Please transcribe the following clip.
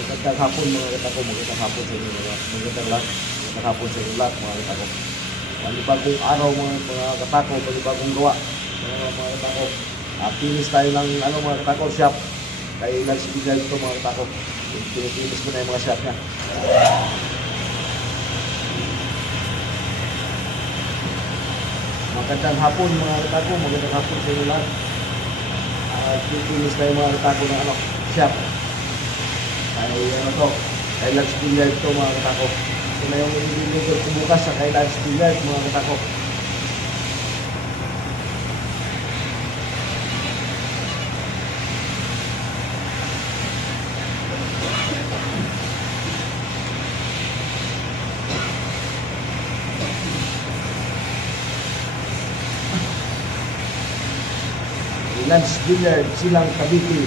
Magandang hapon mga katako, magandang hapon sa inyo mga magandang lahat, magandang hapon sa inyo lahat mga katako. Panibagong araw mga katako, panibagong gawa mga katako. Finish tayo ng mga katako shop. Kaya nagsibigay ito mga katako. Pinipinis ko na yung mga shop niya. Magandang hapon mga katako, magandang hapon sa inyo lahat. Pinipinis tayo mga katako ng shop. Kay Lags Billiard ito mga katako. Ito na yung i-deliver ko bukas sa kay Lags Billiard mga katako. Lags Billiard, Silang Cavite.